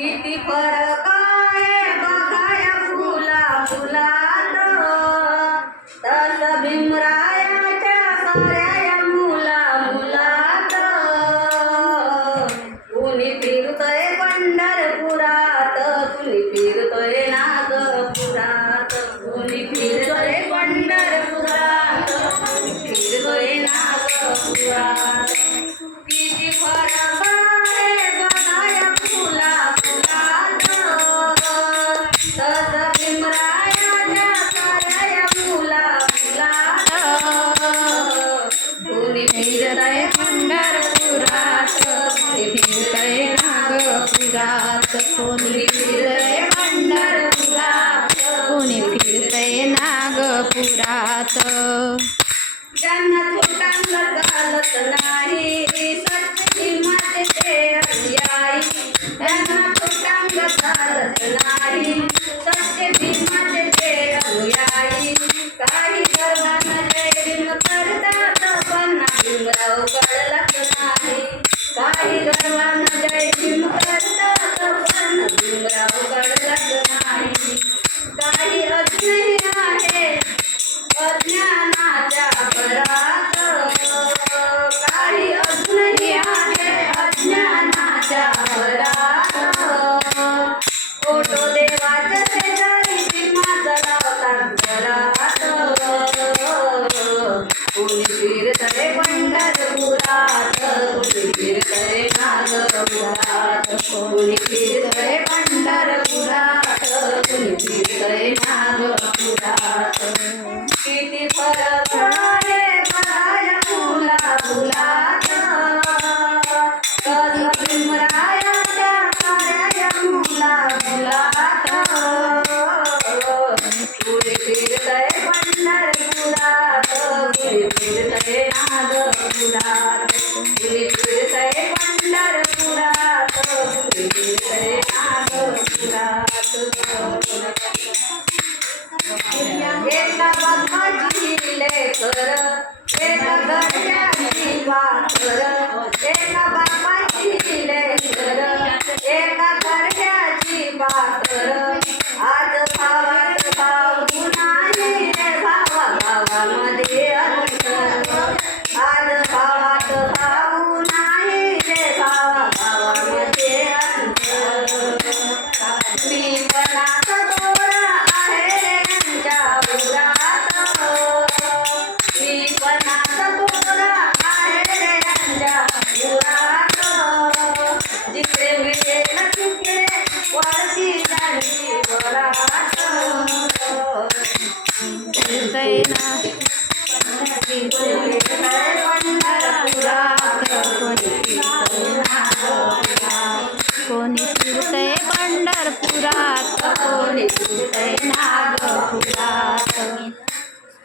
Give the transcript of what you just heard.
किती फरक आहे बघाया फुला फुलात. तस भीमरायाच्या साऱ्या मुला मुलात. कुणी फिरतोय पंढरपुरात कुणी फिरतोय नागपुरात. कुणी फिरतोय पंढरपुरात फिरतोय नागपुरात. रात कोणी फिरतय पंढरपुरात कोणी फिरतय नागपुरात. ज्यांना छोटांना चालत नाही सत्य किंमत ते त्यांना छोटांना चालत Thank you. Shut up. রেখে